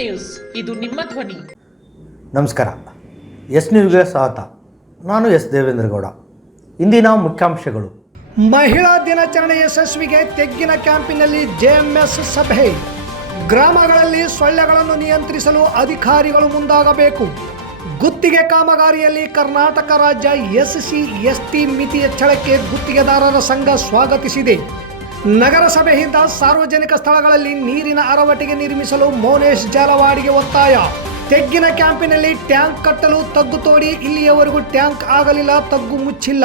News, ಇದು ನಿಮ್ಮ ಧ್ವನಿ. ನಮಸ್ಕಾರ. ಎಸ್ ನ್ಯೂಸ್ಗೆ ಸ್ವಾಗತ. ನಾನು ಎಸ್ ದೇವೇಂದ್ರಗೌಡ. ಇಂದಿನ ಮುಖ್ಯಾಂಶಗಳು. ಮಹಿಳಾ ದಿನಾಚರಣೆ ಯಶಸ್ವಿಗೆ ತೆಗ್ಗಿನ ಕ್ಯಾಂಪಿನಲ್ಲಿ ಜೆಎಂಎಸ್ ಸಭೆ. ಗ್ರಾಮಗಳಲ್ಲಿ ಸೊಳ್ಳೆಗಳನ್ನು ನಿಯಂತ್ರಿಸಲು ಅಧಿಕಾರಿಗಳು ಮುಂದಾಗಬೇಕು. ಗುತ್ತಿಗೆ ಕಾಮಗಾರಿಯಲ್ಲಿ ಕರ್ನಾಟಕ ರಾಜ್ಯ ಎಸ್ಸಿ ಎಸ್ಟಿ ಮಿತಿ ಹೆಚ್ಚಳಕ್ಕೆ ಗುತ್ತಿಗೆದಾರರ ಸಂಘ ಸ್ವಾಗತಿಸಿದೆ. ನಗರಸಭೆಯಿಂದ ಸಾರ್ವಜನಿಕ ಸ್ಥಳಗಳಲ್ಲಿ ನೀರಿನ ಅರವಟಿಗೆ ನಿರ್ಮಿಸಲು ಮೋನೇಶ್ ಜಾಲವಾಡಿಗೆ ಒತ್ತಾಯ. ತೆಗ್ಗಿನ ಕ್ಯಾಂಪಿನಲ್ಲಿ ಟ್ಯಾಂಕ್ ಕಟ್ಟಲು ತಗ್ಗು ತೋಡಿ ಇಲ್ಲಿಯವರೆಗೂ ಟ್ಯಾಂಕ್ ಆಗಲಿಲ್ಲ, ತಗ್ಗು ಮುಚ್ಚಿಲ್ಲ.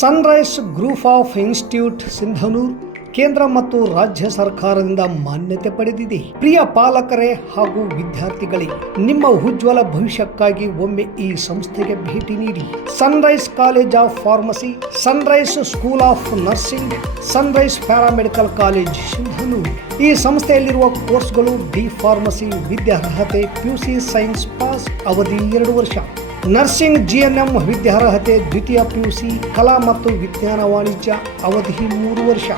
Sunrise group of institute Sindhanur ಕೇಂದ್ರ ಮತ್ತು ರಾಜ್ಯ ಸರ್ಕಾರದಿಂದ ಮಾನ್ಯತೆ ಪಡೆದಿದೆ. ಪ್ರಿಯ ಪಾಲಕರೇ ಹಾಗೂ ವಿದ್ಯಾರ್ಥಿಗಳೇ, ನಿಮ್ಮ ಉಜ್ವಲ ಭವಿಷ್ಯಕ್ಕಾಗಿ ಒಮ್ಮೆ ಈ ಸಂಸ್ಥೆಗೆ ಭೇಟಿ ನೀಡಿ. Sunrise college of pharmacy, sunrise school of nursing, sunrise paramedical college Sindhanur. ಈ ಸಂಸ್ಥೆಯಲ್ಲಿರುವ ಕೋರ್ಸ್ಗಳು ಡಿ ಫಾರ್ಮಸಿ ವಿದ್ಯಾರ್ಹತೆ PUC ಸೈನ್ಸ್ ಪಾಸ್, ಅವಧಿ 2 ವರ್ಷ. ನರ್ಸಿಂಗ್ GNM ವಿದ್ಯಾರ್ಹತೆ ದ್ವಿತೀಯ PUC, ಕಲಾ ಮತ್ತು ವಿಜ್ಞಾನ ವಾಣಿಜ್ಯ, ಅವಧಿ 3 ವರ್ಷ.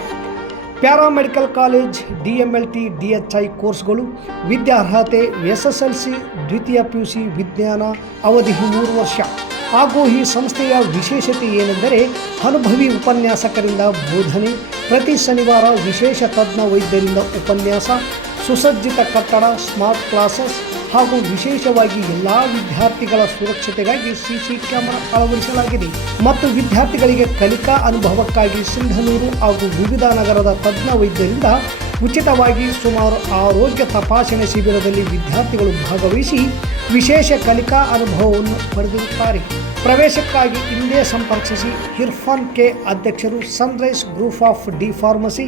ಪ್ಯಾರಾಮೆಡಿಕಲ್ ಕಾಲೇಜ್ DMLT DHI ಕೋರ್ಸ್ಗಳು ವಿದ್ಯಾರ್ಹತೆ SSLC ದ್ವಿತೀಯ PUC ವಿಜ್ಞಾನ, ಅವಧಿ 3 ವರ್ಷ. ಹಾಗೂ ಈ ಸಂಸ್ಥೆಯ ವಿಶೇಷತೆ ಏನೆಂದರೆ ಅನುಭವಿ ಉಪನ್ಯಾಸಕರಿಂದ ಬೋಧನೆ, ಪ್ರತಿ ಶನಿವಾರ ವಿಶೇಷ ತಜ್ಞ ವೈದ್ಯರಿಂದ ಉಪನ್ಯಾಸ, ಸುಸಜ್ಜಿತ ಕಟ್ಟಡ, ಸ್ಮಾರ್ಟ್ ಕ್ಲಾಸಸ್ ಹಾಗೂ ವಿಶೇಷವಾಗಿ ಎಲ್ಲ ವಿದ್ಯಾರ್ಥಿಗಳ ಸುರಕ್ಷತೆಗಾಗಿ CC ಕ್ಯಾಮೆರಾ ಅಳವಡಿಸಲಾಗಿದೆ. ಮತ್ತು ವಿದ್ಯಾರ್ಥಿಗಳಿಗೆ ಕಲಿಕಾ ಅನುಭವಕ್ಕಾಗಿ ಸಿಂಧನೂರು ಹಾಗೂ ವಿವಿಧ ನಗರದ ತಜ್ಞ ವೈದ್ಯರಿಂದ ಉಚಿತವಾಗಿ ಸುಮಾರು ಆರೋಗ್ಯ ತಪಾಸಣೆ ಶಿಬಿರದಲ್ಲಿ ವಿದ್ಯಾರ್ಥಿಗಳು ಭಾಗವಹಿಸಿ ವಿಶೇಷ ಕಲಿಕಾ ಅನುಭವವನ್ನು ಪಡೆದಿರುತ್ತಾರೆ. ಪ್ರವೇಶಕ್ಕಾಗಿ ಹಿಂದೆ ಸಂಪರ್ಕಿಸಿ. ಇರ್ಫಾನ್ K, ಅಧ್ಯಕ್ಷರು, Sunrise group of D pharmacy,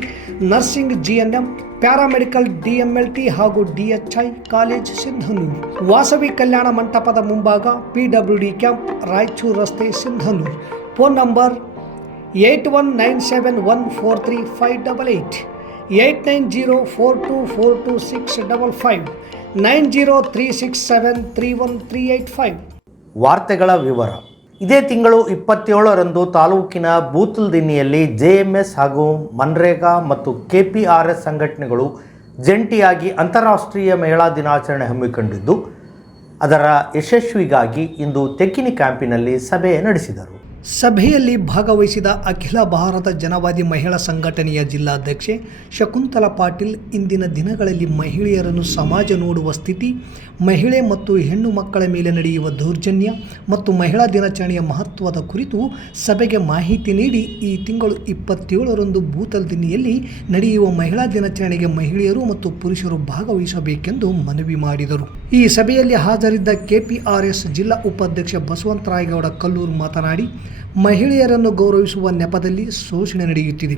nursing GNM, paramedical DMLT ಹಾಗೂ DHI ಕಾಲೇಜ್ ಸಿಂಧನೂರು. ವಾಸವಿ ಕಲ್ಯಾಣ ಮಂಟಪದ ಮುಂಭಾಗ, PWD ಕ್ಯಾಂಪ್, ರಾಯಚೂರು ರಸ್ತೆ, ಸಿಂಧನೂರು. Phone number 8197143588, 8904242655, 9036731385. ವಾರ್ತೆಗಳ ವಿವರ. ಇದೇ ತಿಂಗಳು 27ರಂದು ತಾಲೂಕಿನ ಬೂತಲ್ದಿನ್ನಿಯಲ್ಲಿ JMS ಹಾಗೂ ಮನ್ರೇಗಾ ಮತ್ತು KPRS ಸಂಘಟನೆಗಳು ಜಂಟಿಯಾಗಿ ಅಂತಾರಾಷ್ಟ್ರೀಯ ಮಹಿಳಾ ದಿನಾಚರಣೆ ಹಮ್ಮಿಕೊಂಡಿದ್ದು, ಅದರ ಯಶಸ್ವಿಗಾಗಿ ಇಂದು ತೆಗ್ಗಿನ ಕ್ಯಾಂಪಿನಲ್ಲಿ ಸಭೆ ನಡೆಸಿದರು. ಸಭೆಯಲ್ಲಿ ಭಾಗವಹಿಸಿದ ಅಖಿಲ ಭಾರತ ಜನವಾದಿ ಮಹಿಳಾ ಸಂಘಟನೆಯ ಜಿಲ್ಲಾಧ್ಯಕ್ಷೆ ಶಕುಂತಲಾ ಪಾಟೀಲ್, ಇಂದಿನ ದಿನಗಳಲ್ಲಿ ಮಹಿಳೆಯರನ್ನು ಸಮಾಜ ನೋಡುವ ಸ್ಥಿತಿ, ಮಹಿಳೆ ಮತ್ತು ಹೆಣ್ಣು ಮಕ್ಕಳ ಮೇಲೆ ನಡೆಯುವ ದೌರ್ಜನ್ಯ ಮತ್ತು ಮಹಿಳಾ ದಿನಾಚರಣೆಯ ಮಹತ್ವದ ಕುರಿತು ಸಭೆಗೆ ಮಾಹಿತಿ ನೀಡಿ, ಈ ತಿಂಗಳು 27ರಂದು ಬೂತಲ್ದಿನ್ನಿಯಲ್ಲಿ ನಡೆಯುವ ಮಹಿಳಾ ದಿನಾಚರಣೆಗೆ ಮಹಿಳೆಯರು ಮತ್ತು ಪುರುಷರು ಭಾಗವಹಿಸಬೇಕೆಂದು ಮನವಿ ಮಾಡಿದರು. ಈ ಸಭೆಯಲ್ಲಿ ಹಾಜರಿದ್ದ KPRS ಜಿಲ್ಲಾ ಉಪಾಧ್ಯಕ್ಷ ಬಸವಂತರಾಯಗೌಡ ಕಲ್ಲೂರು ಮಾತನಾಡಿ, ಮಹಿಳೆಯರನ್ನು ಗೌರವಿಸುವ ನೆಪದಲ್ಲಿ ಶೋಷಣೆ ನಡೆಯುತ್ತಿದೆ.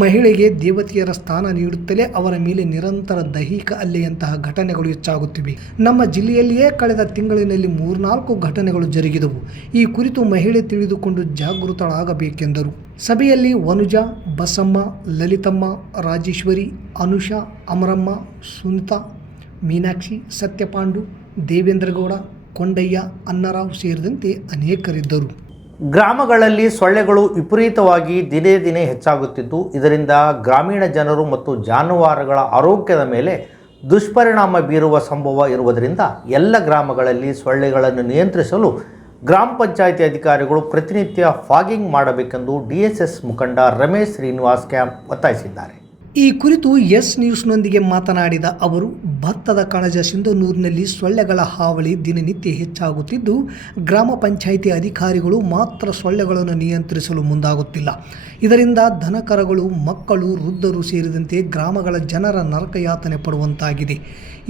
ಮಹಿಳೆಗೆ ದೇವತೆಯರ ಸ್ಥಾನ ನೀಡುತ್ತಲೇ ಅವರ ಮೇಲೆ ನಿರಂತರ ದೈಹಿಕ ಹಲ್ಲೆಯಂತಹ ಘಟನೆಗಳು ಹೆಚ್ಚಾಗುತ್ತಿವೆ. ನಮ್ಮ ಜಿಲ್ಲೆಯಲ್ಲಿಯೇ ಕಳೆದ ತಿಂಗಳಿನಲ್ಲಿ 3-4 ಘಟನೆಗಳು ಜರುಗಿದವು. ಈ ಕುರಿತು ಮಹಿಳೆ ತಿಳಿದುಕೊಂಡು ಜಾಗೃತಳಾಗಬೇಕೆಂದರು. ಸಭೆಯಲ್ಲಿ ವನುಜಾ, ಬಸಮ್ಮ, ಲಲಿತಮ್ಮ, ರಾಜೇಶ್ವರಿ, ಅನುಷಾ, ಅಮರಮ್ಮ, ಸುನಿತಾ, ಮೀನಾಕ್ಷಿ, ಸತ್ಯಪಾಂಡು, ದೇವೇಂದ್ರಗೌಡ, ಕೊಂಡಯ್ಯ, ಅನ್ನರಾವ್ ಸೇರಿದಂತೆ ಅನೇಕರಿದ್ದರು. ಗ್ರಾಮಗಳಲ್ಲಿ ಸೊಳ್ಳೆಗಳು ವಿಪರೀತವಾಗಿ ದಿನೇ ದಿನೇ ಹೆಚ್ಚಾಗುತ್ತಿದ್ದು, ಇದರಿಂದ ಗ್ರಾಮೀಣ ಜನರು ಮತ್ತು ಜಾನುವಾರುಗಳ ಆರೋಗ್ಯದ ಮೇಲೆ ದುಷ್ಪರಿಣಾಮ ಬೀರುವ ಸಂಭವ ಇರುವುದರಿಂದ ಎಲ್ಲ ಗ್ರಾಮಗಳಲ್ಲಿ ಸೊಳ್ಳೆಗಳನ್ನು ನಿಯಂತ್ರಿಸಲು ಗ್ರಾಮ ಪಂಚಾಯಿತಿ ಅಧಿಕಾರಿಗಳು ಪ್ರತಿನಿತ್ಯ ಫಾಗಿಂಗ್ ಮಾಡಬೇಕೆಂದು DSS ಮುಖಂಡ ರಮೇಶ್ ಶ್ರೀನಿವಾಸ್ ಕ್ಯಾಂಪ್ ಒತ್ತಾಯಿಸಿದ್ದಾರೆ. ಈ ಕುರಿತು ಎಸ್ ನ್ಯೂಸ್ನೊಂದಿಗೆ ಮಾತನಾಡಿದ ಅವರು, ಭತ್ತದ ಕಣಜ ಸಿಂಧನೂರಿನಲ್ಲಿ ಸೊಳ್ಳೆಗಳ ಹಾವಳಿ ದಿನನಿತ್ಯ ಹೆಚ್ಚಾಗುತ್ತಿದ್ದು, ಗ್ರಾಮ ಪಂಚಾಯಿತಿ ಅಧಿಕಾರಿಗಳು ಮಾತ್ರ ಸೊಳ್ಳೆಗಳನ್ನು ನಿಯಂತ್ರಿಸಲು ಮುಂದಾಗುತ್ತಿಲ್ಲ. ಇದರಿಂದ ದನಕರಗಳು, ಮಕ್ಕಳು, ವೃದ್ಧರು ಸೇರಿದಂತೆ ಗ್ರಾಮಗಳ ಜನರ ನರಕಯಾತನೆ ಪಡುವಂತಾಗಿದೆ.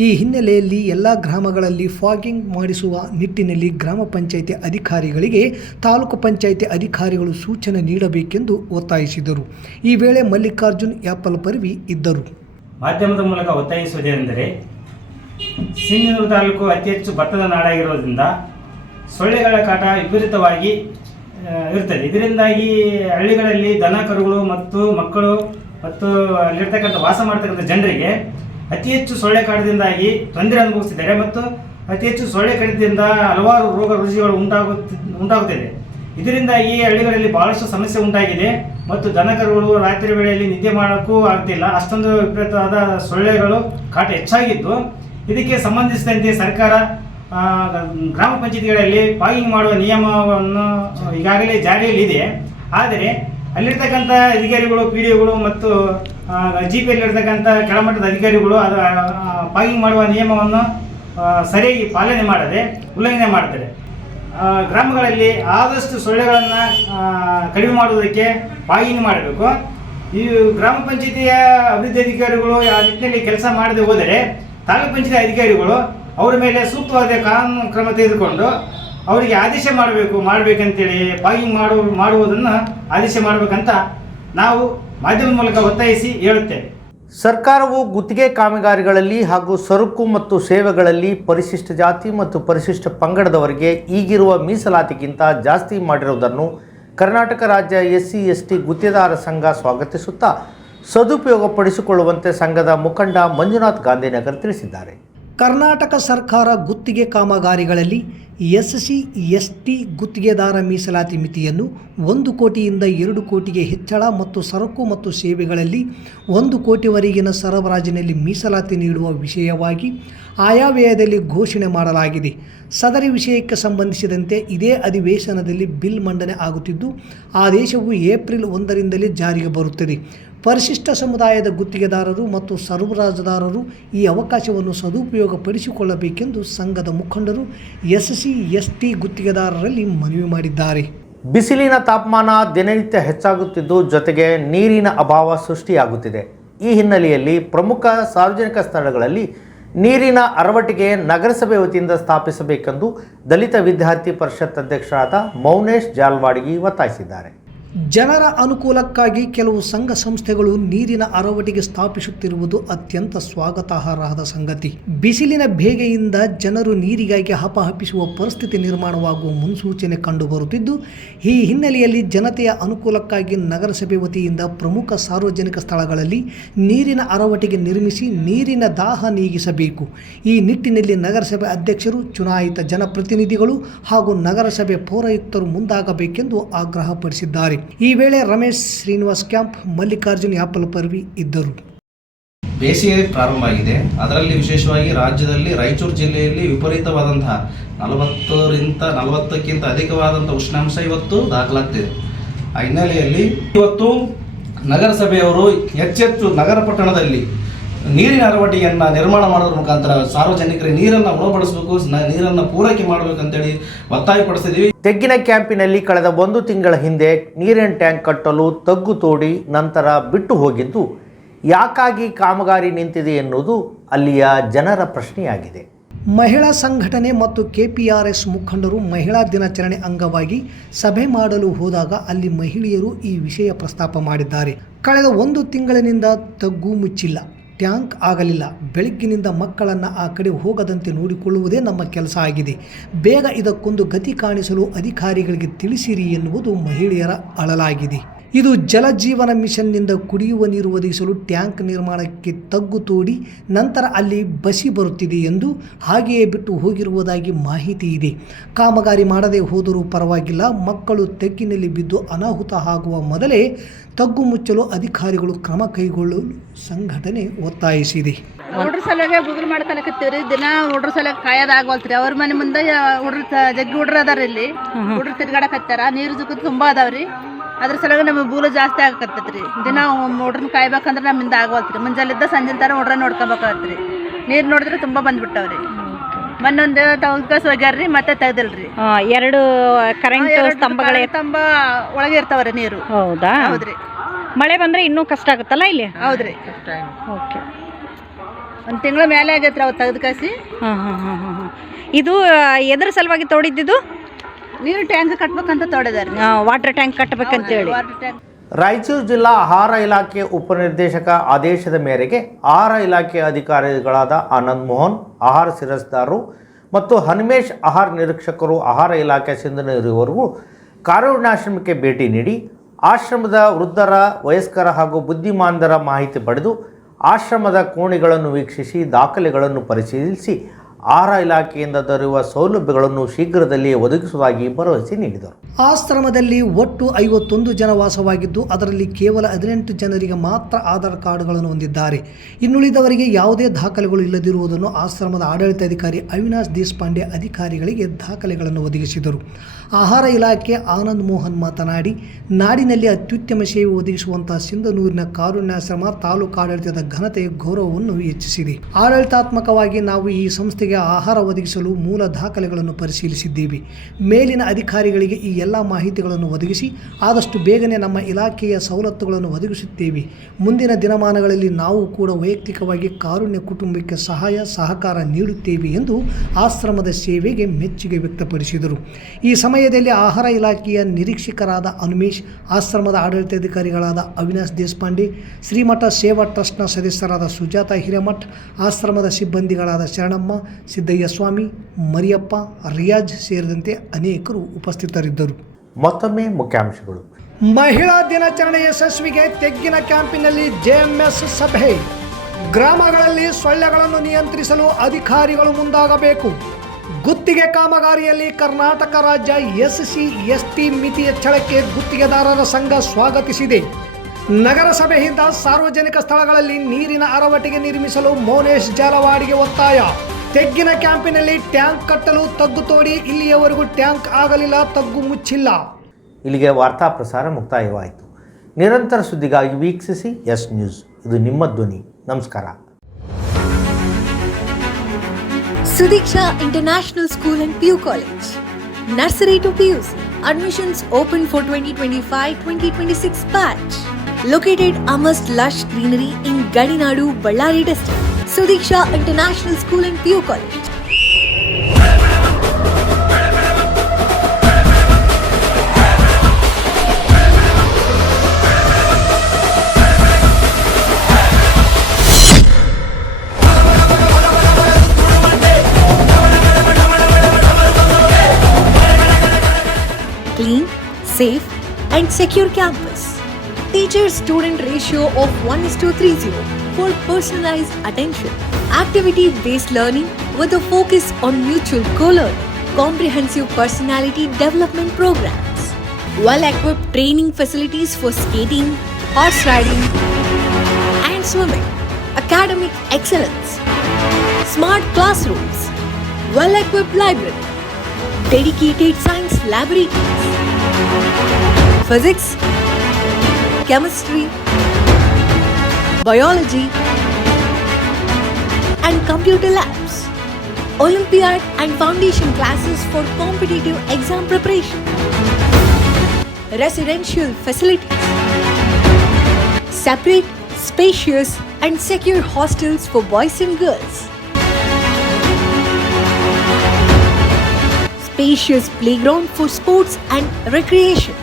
ಈ ಹಿನ್ನೆಲೆಯಲ್ಲಿ ಎಲ್ಲ ಗ್ರಾಮಗಳಲ್ಲಿ ಫಾಗಿಂಗ್ ಮಾಡಿಸುವ ನಿಟ್ಟಿನಲ್ಲಿ ಗ್ರಾಮ ಪಂಚಾಯಿತಿ ಅಧಿಕಾರಿಗಳಿಗೆ ತಾಲೂಕು ಪಂಚಾಯಿತಿ ಅಧಿಕಾರಿಗಳು ಸೂಚನೆ ನೀಡಬೇಕೆಂದು ಒತ್ತಾಯಿಸಿದರು. ಈ ವೇಳೆ ಮಲ್ಲಿಕಾರ್ಜುನ್ ಯಾಪಲ್ ಪರ್ವಿ ಇದ್ದರು. ಮಾಧ್ಯಮದ ಮೂಲಕ ಒತ್ತಾಯಿಸುವುದೇನೆಂದರೆ, ಸಿಂಧನೂರು ತಾಲೂಕು ಅತಿ ಹೆಚ್ಚು ಭತ್ತದ ನಾಡಾಗಿರೋದ್ರಿಂದ ಸೊಳ್ಳೆಗಳ ಕಾಟ ವಿಪರೀತವಾಗಿ ಇರುತ್ತದೆ. ಇದರಿಂದಾಗಿ ಹಳ್ಳಿಗಳಲ್ಲಿ ದನ ಕರುಗಳು ಮತ್ತು ಮಕ್ಕಳು ಮತ್ತು ಅಲ್ಲಿರ್ತಕ್ಕಂಥ ವಾಸ ಮಾಡ್ತಕ್ಕಂಥ ಜನರಿಗೆ ಅತಿ ಹೆಚ್ಚು ಸೊಳ್ಳೆ ಕಾಟದಿಂದಾಗಿ ತೊಂದರೆ ಅನುಭವಿಸುತ್ತಿದ್ದಾರೆ ಮತ್ತು ಅತಿ ಹೆಚ್ಚು ಸೊಳ್ಳೆ ಕಡಿತದಿಂದ ಹಲವಾರು ರೋಗ ರುಜಿಗಳು ಉಂಟಾಗುತ್ತಿದೆ. ಇದರಿಂದಾಗಿ ಹಳ್ಳಿಗಳಲ್ಲಿ ಬಹಳಷ್ಟು ಸಮಸ್ಯೆ ಉಂಟಾಗಿದೆ ಮತ್ತು ದನಕರುಗಳು ರಾತ್ರಿ ವೇಳೆಯಲ್ಲಿ ನಿದ್ದೆ ಮಾಡೋಕ್ಕೂ ಆಗ್ತಿಲ್ಲ. ಅಷ್ಟೊಂದು ವಿಪರೀತವಾದ ಸೊಳ್ಳೆಗಳು ಕಾಟ ಹೆಚ್ಚಾಗಿದ್ದು, ಇದಕ್ಕೆ ಸಂಬಂಧಿಸಿದಂತೆ ಸರ್ಕಾರ ಗ್ರಾಮ ಪಂಚಾಯತಿಗಳಲ್ಲಿ ಪಾಯಿಂಗ್ ಮಾಡುವ ನಿಯಮವನ್ನು ಈಗಾಗಲೇ ಜಾರಿಯಲ್ಲಿದೆ. ಆದರೆ ಅಲ್ಲಿರ್ತಕ್ಕಂಥ ಅಧಿಕಾರಿಗಳು, PDOಗಳು ಮತ್ತು GPಯಲ್ಲಿರ್ತಕ್ಕಂಥ ಕೆಳಮಟ್ಟದ ಅಧಿಕಾರಿಗಳು ಅದು ಪಾಯಿಂಗ್ ಮಾಡುವ ನಿಯಮವನ್ನು ಸರಿಯಾಗಿ ಪಾಲನೆ ಮಾಡದೆ ಉಲ್ಲಂಘನೆ ಮಾಡ್ತಾರೆ. ಗ್ರಾಮಗಳಲ್ಲಿ ಆದಷ್ಟು ಸೊಳ್ಳೆಗಳನ್ನು ಕಡಿಮೆ ಮಾಡುವುದಕ್ಕೆ ಪಾಯಿಂಗ್ ಮಾಡಬೇಕು. ಈ ಗ್ರಾಮ ಪಂಚಾಯತಿಯ ಅಭಿವೃದ್ಧಿ ಅಧಿಕಾರಿಗಳು ಆ ನಿಟ್ಟಿನಲ್ಲಿ ಕೆಲಸ ಮಾಡದೆ ಹೋದರೆ ತಾಲೂಕು ಪಂಚಾಯತಿ ಅಧಿಕಾರಿಗಳು ಅವರ ಮೇಲೆ ಸೂಕ್ತವಾದ ಕಾನೂನು ಕ್ರಮ ತೆಗೆದುಕೊಂಡು ಅವರಿಗೆ ಆದೇಶ ಮಾಡಬೇಕಂತೇಳಿ ಪಾಯಿಂಗ್ ಮಾಡುವುದನ್ನು ಆದೇಶ ಮಾಡಬೇಕಂತ ನಾವು ಮಾಧ್ಯಮದ ಮೂಲಕ ಒತ್ತಾಯಿಸಿ ಹೇಳುತ್ತೇವೆ. ಸರ್ಕಾರವು ಗುತ್ತಿಗೆ ಕಾಮಗಾರಿಗಳಲ್ಲಿ ಹಾಗೂ ಸರಕು ಮತ್ತು ಸೇವೆಗಳಲ್ಲಿ ಪರಿಶಿಷ್ಟ ಜಾತಿ ಮತ್ತು ಪರಿಶಿಷ್ಟ ಪಂಗಡದವರಿಗೆ ಈಗಿರುವ ಮೀಸಲಾತಿಗಿಂತ ಜಾಸ್ತಿ ಮಾಡಿರುವುದನ್ನು ಕರ್ನಾಟಕ ರಾಜ್ಯ SC/ST ಗುತ್ತಿಗೆದಾರ ಸಂಘ ಸ್ವಾಗತಿಸುತ್ತಾ ಸದುಪಯೋಗಪಡಿಸಿಕೊಳ್ಳುವಂತೆ ಸಂಘದ ಮುಖಂಡ ಮಂಜುನಾಥ್ ಗಾಂಧಿನಗರ್ ತಿಳಿಸಿದ್ದಾರೆ. ಕರ್ನಾಟಕ ಸರ್ಕಾರ ಗುತ್ತಿಗೆ ಕಾಮಗಾರಿಗಳಲ್ಲಿ SC/ST ಗುತ್ತಿಗೆದಾರ ಮೀಸಲಾತಿ ಮಿತಿಯನ್ನು 1 ಕೋಟಿಯಿಂದ 2 ಕೋಟಿಗೆ ಹೆಚ್ಚಳ ಮತ್ತು ಸರಕು ಮತ್ತು ಸೇವೆಗಳಲ್ಲಿ 1 ಕೋಟಿವರೆಗಿನ ಸರಬರಾಜಿನಲ್ಲಿ ಮೀಸಲಾತಿ ನೀಡುವ ವಿಷಯವಾಗಿ ಆಯವ್ಯಯದಲ್ಲಿ ಘೋಷಣೆ ಮಾಡಲಾಗಿದೆ. ಸದರಿ ವಿಷಯಕ್ಕೆ ಸಂಬಂಧಿಸಿದಂತೆ ಇದೇ ಅಧಿವೇಶನದಲ್ಲಿ ಬಿಲ್ ಮಂಡನೆ ಆಗುತ್ತಿದ್ದು, ಆದೇಶವು ಏಪ್ರಿಲ್ 1ರಿಂದಲೇ ಜಾರಿಗೆ ಬರುತ್ತದೆ. ಪರಿಶಿಷ್ಟ ಸಮುದಾಯದ ಗುತ್ತಿಗೆದಾರರು ಮತ್ತು ಸರಬರಾಜುದಾರರು ಈ ಅವಕಾಶವನ್ನು ಸದುಪಯೋಗಪಡಿಸಿಕೊಳ್ಳಬೇಕೆಂದು ಸಂಘದ ಮುಖಂಡರು SC/ST ಗುತ್ತಿಗೆದಾರರಲ್ಲಿ ಮನವಿ ಮಾಡಿದ್ದಾರೆ. ಬಿಸಿಲಿನ ತಾಪಮಾನ ದಿನನಿತ್ಯ ಹೆಚ್ಚಾಗುತ್ತಿದ್ದು, ಜೊತೆಗೆ ನೀರಿನ ಅಭಾವ ಸೃಷ್ಟಿಯಾಗುತ್ತಿದೆ. ಈ ಹಿನ್ನೆಲೆಯಲ್ಲಿ ಪ್ರಮುಖ ಸಾರ್ವಜನಿಕ ಸ್ಥಳಗಳಲ್ಲಿ ನೀರಿನ ಅರವಟ್ಟಿಗೆ ನಗರಸಭೆ ವತಿಯಿಂದ ಸ್ಥಾಪಿಸಬೇಕೆಂದು ದಲಿತ ವಿದ್ಯಾರ್ಥಿ ಪರಿಷತ್ ಅಧ್ಯಕ್ಷರಾದ ಮೌನೇಶ್ ಜಾಲ್ವಾಡಿಗಿ ಒತ್ತಾಯಿಸಿದ್ದಾರೆ. ಜನರ ಅನುಕೂಲಕ್ಕಾಗಿ ಕೆಲವು ಸಂಘ ಸಂಸ್ಥೆಗಳು ನೀರಿನ ಅರವಟಿಗೆ ಸ್ಥಾಪಿಸುತ್ತಿರುವುದು ಅತ್ಯಂತ ಸ್ವಾಗತಾರ್ಹವಾದ ಸಂಗತಿ. ಬಿಸಿಲಿನ ಬೇಗೆಯಿಂದ ಜನರು ನೀರಿಗಾಗಿ ಹಪಹಪಿಸುವ ಪರಿಸ್ಥಿತಿ ನಿರ್ಮಾಣವಾಗುವ ಮುನ್ಸೂಚನೆ ಕಂಡುಬರುತ್ತಿದ್ದು, ಈ ಹಿನ್ನೆಲೆಯಲ್ಲಿ ಜನತೆಯ ಅನುಕೂಲಕ್ಕಾಗಿ ನಗರಸಭೆ ವತಿಯಿಂದ ಪ್ರಮುಖ ಸಾರ್ವಜನಿಕ ಸ್ಥಳಗಳಲ್ಲಿ ನೀರಿನ ಅರವಟಿಗೆ ನಿರ್ಮಿಸಿ ನೀರಿನ ದಾಹ ನೀಗಿಸಬೇಕು. ಈ ನಿಟ್ಟಿನಲ್ಲಿ ನಗರಸಭೆ ಅಧ್ಯಕ್ಷರು, ಚುನಾಯಿತ ಜನಪ್ರತಿನಿಧಿಗಳು ಹಾಗೂ ನಗರಸಭೆ ಪೌರಾಯುಕ್ತರು ಮುಂದಾಗಬೇಕೆಂದು ಆಗ್ರಹಪಡಿಸಿದ್ದಾರೆ. ಈ ವೇಳೆ ರಮೇಶ್ ಶ್ರೀನಿವಾಸ್ ಕ್ಯಾಂಪ್, ಮಲ್ಲಿಕಾರ್ಜುನ್ ಯಾಪಲ್ ಪರ್ವಿ ಇದ್ದರು. ಬೇಸಿಗೆ ಪ್ರಾರಂಭ ಆಗಿದೆ. ಅದರಲ್ಲಿ ವಿಶೇಷವಾಗಿ ರಾಜ್ಯದಲ್ಲಿ ರಾಯಚೂರು ಜಿಲ್ಲೆಯಲ್ಲಿ ವಿಪರೀತವಾದಂತಹ 40ಕ್ಕಿಂತ ಅಧಿಕವಾದಂತಹ ಉಷ್ಣಾಂಶ ಇವತ್ತು ದಾಖಲಾಗ್ತಿದೆ. ಆ ಹಿನ್ನೆಲೆಯಲ್ಲಿ ಇವತ್ತು ನಗರಸಭೆಯವರು ಹೆಚ್ಚೆಚ್ಚು ನಗರ ಪಟ್ಟಣದಲ್ಲಿ ನೀರಿನ ಅರವಟಿಯನ್ನು ನಿರ್ಮಾಣ ಮಾಡೋದ್ರ ಮುಖಾಂತರ ಸಾರ್ವಜನಿಕರಿಗೆ ನೀರನ್ನು ಉಣಬಡಿಸಬೇಕು, ನೀರನ್ನು ಪೂರೈಕೆ ಮಾಡಬೇಕಂತೇಳಿ ಒತ್ತಾಯಪಡಿಸಿದ್ದೀವಿ. ತೆಗ್ಗಿನ ಕ್ಯಾಂಪಿನಲ್ಲಿ ಕಳೆದ 1 ತಿಂಗಳ ಹಿಂದೆ ನೀರಿನ ಟ್ಯಾಂಕ್ ಕಟ್ಟಲು ತಗ್ಗು ತೋಡಿ ನಂತರ ಬಿಟ್ಟು ಹೋಗಿದ್ದು ಯಾಕಾಗಿ ಕಾಮಗಾರಿ ನಿಂತಿದೆ ಎನ್ನುವುದು ಅಲ್ಲಿಯ ಜನರ ಪ್ರಶ್ನೆಯಾಗಿದೆ. ಮಹಿಳಾ ಸಂಘಟನೆ ಮತ್ತು KPRS ಮುಖಂಡರು ಮಹಿಳಾ ದಿನಾಚರಣೆ ಅಂಗವಾಗಿ ಸಭೆ ಮಾಡಲು ಹೋದಾಗ ಅಲ್ಲಿ ಮಹಿಳೆಯರು ಈ ವಿಷಯ ಪ್ರಸ್ತಾಪ ಮಾಡಿದ್ದಾರೆ. ಕಳೆದ 1 ತಿಂಗಳಿನಿಂದ ತಗ್ಗು ಮುಚ್ಚಿಲ್ಲ, ಟ್ಯಾಂಕ್ ಆಗಲಿಲ್ಲ. ಬೆಳಗ್ಗಿನಿಂದ ಮಕ್ಕಳನ್ನು ಆ ಕಡೆ ಹೋಗದಂತೆ ನೋಡಿಕೊಳ್ಳುವುದೇ ನಮ್ಮ ಕೆಲಸ ಆಗಿದೆ. ಬೇಗ ಇದಕ್ಕೊಂದು ಗತಿ ಕಾಣಿಸಲು ಅಧಿಕಾರಿಗಳಿಗೆ ತಿಳಿಸಿರಿ ಎನ್ನುವುದು ಮಹಿಳೆಯರ ಅಳಲಾಗಿದೆ. ಇದು ಜಲಜೀವನ ಮಿಷನ್ನಿಂದ ಕುಡಿಯುವ ನೀರು ಒದಗಿಸಲು ಟ್ಯಾಂಕ್ ನಿರ್ಮಾಣಕ್ಕೆ ತಗ್ಗು ತೋಡಿ ನಂತರ ಅಲ್ಲಿ ಬಸಿ ಬರುತ್ತಿದೆ ಎಂದು ಹಾಗೆಯೇ ಬಿಟ್ಟು ಹೋಗಿರುವುದಾಗಿ ಮಾಹಿತಿ ಇದೆ. ಕಾಮಗಾರಿ ಮಾಡದೆ ಹೋದರೂ ಪರವಾಗಿಲ್ಲ, ಮಕ್ಕಳು ತೆಗ್ಗಿನಲ್ಲಿ ಬಿದ್ದು ಅನಾಹುತ ಆಗುವ ಮೊದಲೇ ತಗ್ಗು ಮುಚ್ಚಲು ಅಧಿಕಾರಿಗಳು ಕ್ರಮ ಕೈಗೊಳ್ಳಲು ಸಂಘಟನೆ ಒತ್ತಾಯಿಸಿದೆ. ಹುಡ್ರ ಸಲಗೆ ಬುಗುಲ್ ಮಾಡ್ಕೊಳಕತ್ತೀವ್ರಿ. ದಿನ ಹುಡ್ರ ಸಲಗ ಕಾಯೋದಾಗವಲ್ತ್ರಿ. ಅವ್ರ ಮನೆ ಮುಂದೆ ಜಗ್ಗಿ ಹುಡ್ರ ಅದಾರ. ಇಲ್ಲಿ ಹುಡ್ರು ತಿರ್ಗಾಡಕತ್ತಾರ. ನೀರು ಜುಕ್ಕ ತುಂಬಾ ಅದಾವ್ರಿ. ಅದ್ರ ಸಲಗ ನಮಗೆ ಬೂಲು ಜಾಸ್ತಿ ಆಗಕತ್ತೈತ್ರಿ. ದಿನ ಹುಡ್ರನ್ನ ಕಾಯ್ಬೇಕಂದ್ರೆ ನಮ್ಮಿಂದ ಆಗವಲ್ತ್ರಿ. ಮುಂಜಾಲಿದ್ದ ಸಂಜೆ ತರ ಹುಡ್ರ ನೋಡ್ಕೊಬೇಕಾಗತ್ರಿ. ನೀರು ನೋಡಿದ್ರೆ ತುಂಬಾ ಬಂದ್ಬಿಟ್ಟವ್ರಿ. ಮೊನ್ನೊಂದು ತಗ್ಗಸ್ ಹೋಗ್ಯಾರ್ರಿ, ಮತ್ತೆ ತೆಗ್ದಿಲ್ರಿ. 2 ಕರೆಂಟ್ ಸ್ತಂಭ ಒಳಗೆ ಇರ್ತಾವ್ರಿ ನೀರು. ಹೌದಾ? ಹೌದ್ರಿ. ಮಳೆ ಬಂದ್ರೆ ಇನ್ನೂ ಕಷ್ಟ ಆಗುತ್ತಲ್ಲ ಇಲ್ಲಿ? ಹೌದ್ರಿ. ಓಕೆ. 1 ತಿಂಗಳ ಮೇಲೆ ಆಗೈತ್ರಿ ಅವ್ ತೆಗ್ದು ಕಾಸಿ. ಇದು ಎದ್ರ ಸಲುವಾಗಿ ತೋಡಿದ್ದು? ನೀರು ಟ್ಯಾಂಕ್ ಕಟ್ಬೇಕಂತ ತೋಡಿದಾರೆ. ವಾಟರ್ ಟ್ಯಾಂಕ್ ಕಟ್ಟಬೇಕಂತೇಳಿ. ರಾಯಚೂರು ಜಿಲ್ಲಾ ಆಹಾರ ಇಲಾಖೆ ಉಪನಿರ್ದೇಶಕ ಆದೇಶದ ಮೇರೆಗೆ ಆಹಾರ ಇಲಾಖೆ ಅಧಿಕಾರಿಗಳಾದ ಆನಂದ್ ಮೋಹನ್, ಆಹಾರ ಶಿರಸ್ದಾರರು ಮತ್ತು ಹನುಮೇಶ್, ಆಹಾರ ನಿರೀಕ್ಷಕರು, ಆಹಾರ ಇಲಾಖೆ ಸಿಂಧನೂರಿವರೆಗೂ ಕಾರುಣ್ಯಾಶ್ರಮಕ್ಕೆ ಭೇಟಿ ನೀಡಿ ಆಶ್ರಮದ ವೃದ್ಧರ, ವಯಸ್ಕರ ಹಾಗೂ ಬುದ್ಧಿಮಾಂದರ ಮಾಹಿತಿ ಪಡೆದು ಆಶ್ರಮದ ಕೋಣೆಗಳನ್ನು ವೀಕ್ಷಿಸಿ ದಾಖಲೆಗಳನ್ನು ಪರಿಶೀಲಿಸಿ ಆಹಾರ ಇಲಾಖೆಯಿಂದ ದೊರೆಯುವ ಸೌಲಭ್ಯಗಳನ್ನು ಶೀಘ್ರದಲ್ಲೇ ಒದಗಿಸುವುದಾಗಿ ಭರವಸೆ ನೀಡಿದರು. ಆಶ್ರಮದಲ್ಲಿ ಒಟ್ಟು 51 ಜನ ವಾಸವಾಗಿದ್ದು ಅದರಲ್ಲಿ ಕೇವಲ 18 ಜನರಿಗೆ ಮಾತ್ರ ಆಧಾರ್ ಕಾರ್ಡ್ಗಳನ್ನು ಹೊಂದಿದ್ದಾರೆ. ಇನ್ನುಳಿದವರಿಗೆ ಯಾವುದೇ ದಾಖಲೆಗಳು ಇಲ್ಲದಿರುವುದನ್ನು ಆಶ್ರಮದ ಆಡಳಿತಾಧಿಕಾರಿ ಅವಿನಾಶ್ ದೇಶಪಾಂಡೆ ಅಧಿಕಾರಿಗಳಿಗೆ ದಾಖಲೆಗಳನ್ನು ಒದಗಿಸಿದರು. ಆಹಾರ ಇಲಾಖೆ ಆನಂದ್ ಮೋಹನ್ ಮಾತನಾಡಿ, ನಾಡಿನಲ್ಲಿ ಅತ್ಯುತ್ತಮ ಸೇವೆ ಒದಗಿಸುವಂತಹ ಸಿಂಧನೂರಿನ ಕಾರುಣ್ಯಾಶ್ರಮ ತಾಲೂಕು ಆಡಳಿತದ ಘನತೆ ಗೌರವವನ್ನು ಹೆಚ್ಚಿಸಿದೆ. ಆಡಳಿತಾತ್ಮಕವಾಗಿ ನಾವು ಈ ಸಂಸ್ಥೆಗೆ ಆಹಾರ ಒದಗಿಸಲು ಮೂಲ ದಾಖಲೆಗಳನ್ನು ಪರಿಶೀಲಿಸಿದ್ದೇವೆ. ಮೇಲಿನ ಅಧಿಕಾರಿಗಳಿಗೆ ಈ ಎಲ್ಲ ಮಾಹಿತಿಗಳನ್ನು ಒದಗಿಸಿ ಆದಷ್ಟು ಬೇಗನೆ ನಮ್ಮ ಇಲಾಖೆಯ ಸವಲತ್ತುಗಳನ್ನು ಒದಗಿಸುತ್ತೇವೆ. ಮುಂದಿನ ದಿನಮಾನಗಳಲ್ಲಿ ನಾವು ಕೂಡ ವೈಯಕ್ತಿಕವಾಗಿ ಕಾರುಣ್ಯ ಕುಟುಂಬಕ್ಕೆ ಸಹಾಯ ಸಹಕಾರ ನೀಡುತ್ತೇವೆ ಎಂದು ಆಶ್ರಮದ ಸೇವೆಗೆ ಮೆಚ್ಚುಗೆ ವ್ಯಕ್ತಪಡಿಸಿದರು. ಈ ಸಮಯದಲ್ಲಿ ಆಹಾರ ಇಲಾಖೆಯ ನಿರೀಕ್ಷಕರಾದ ಅನುಮೇಶ್, ಆಶ್ರಮದ ಆಡಳಿತಾಧಿಕಾರಿಗಳಾದ ಅವಿನಾಶ್ ದೇಶಪಾಂಡೆ, ಶ್ರೀಮಠ ಸೇವಾ ಟ್ರಸ್ಟ್ನ ಸದಸ್ಯರಾದ ಸುಜಾತ ಹಿರೇಮಠ್, ಆಶ್ರಮದ ಸಿಬ್ಬಂದಿಗಳಾದ ಶರಣಮ್ಮ, ಸಿದ್ದಯ್ಯ ಸ್ವಾಮಿ, ಮರಿಯಪ್ಪ, ರಿಯಾಜ್ ಸೇರಿದಂತೆ ಅನೇಕರು ಉಪಸ್ಥಿತರಿದ್ದರು. ಮತ್ತೊಮ್ಮೆ ಮುಖ್ಯಾಂಶಗಳು. ಮಹಿಳಾ ದಿನಾಚರಣೆ ಯಶಸ್ವಿಗೆ ತೆಗ್ಗಿನ ಕ್ಯಾಂಪಿನಲ್ಲಿ ಜೆಎಂಎಸ್ ಸಭೆ. ಗ್ರಾಮಗಳಲ್ಲಿ ಸೊಳ್ಳೆಗಳನ್ನು ನಿಯಂತ್ರಿಸಲು ಅಧಿಕಾರಿಗಳು ಮುಂದಾಗಬೇಕು. ಗುತ್ತಿಗೆ ಕಾಮಗಾರಿಯಲ್ಲಿ ಕರ್ನಾಟಕ ರಾಜ್ಯ SC ST ಮಿತಿ ಹೆಚ್ಚಳಕ್ಕೆ ಗುತ್ತಿಗೆದಾರರ ಸಂಘ ಸ್ವಾಗತಿಸಿದೆ. ನಗರಸಭೆಯಿಂದ ಸಾರ್ವಜನಿಕ ಸ್ಥಳಗಳಲ್ಲಿ ನೀರಿನ ಅರವಟಿಗೆ ನಿರ್ಮಿಸಲು ಮೋನೇಶ್ ಜಾಲವಾಡಿಗೆ ಒತ್ತಾಯ. ತೆಗ್ಗಿನ ಕ್ಯಾಂಪಿನಲ್ಲಿ ಟ್ಯಾಂಕ್ ಕಟ್ಟಲು ತಗ್ಗು ತೋಡಿ ಇಲ್ಲಿಯವರೆಗೂ ಟ್ಯಾಂಕ್ ಆಗಲಿಲ್ಲ, ತಗ್ಗು ಮುಚ್ಚಿಲ್ಲ. ಇಲ್ಲಿಗೆ ವಾರ್ತಾ ಪ್ರಸಾರ ಮುಕ್ತಾಯವಾಯಿತು. ನಿರಂತರ ಸುದ್ದಿಗಾಗಿ ವೀಕ್ಷಿಸಿ ಎಸ್ ನ್ಯೂಸ್. ಇದು ನಿಮ್ಮ ಧ್ವನಿ. ನಮಸ್ಕಾರ. Sudiksha International School and PU College. Nursery to PUC. Admissions open for 2025-2026 batch. Located amidst lush greenery in Gadinadu, Ballari district. Sudiksha International School and PU College. Clean, safe and secure campus. Teacher-student ratio of 1:30 for personalized attention. Activity-based learning with a focus on mutual co-learning. Comprehensive personality development programs. Well-equipped training facilities for skating, horse riding and swimming. Academic excellence. Smart classrooms. Well-equipped library. Dedicated science laboratories. Physics, chemistry, biology and computer labs. Olympiad and foundation classes for competitive exam preparation. Residential facilities. Separate, spacious and secure hostels for boys and girls. Spacious playground for sports and recreation.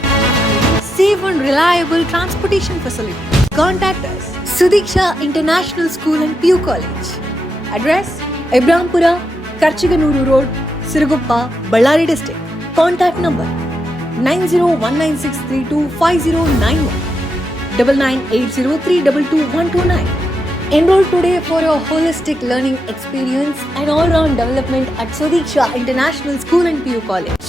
Safe and reliable transportation facilities. Contact us. Sudiksha International School and PU College. Address: Ibrahimpura, Karchiganuru Road, Siruguppa, Ballari District. Contact number 9019632509 9980322129. Enroll today for your holistic learning experience and all-round development at Sudiksha International School and PU College.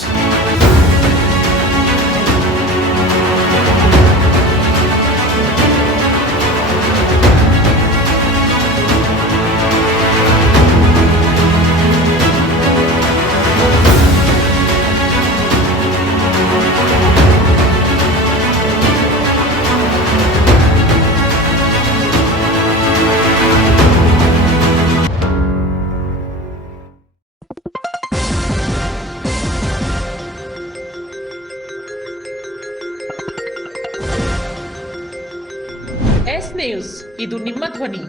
S news, ಇದು ನಿಮ್ಮ ಧ್ವನಿ.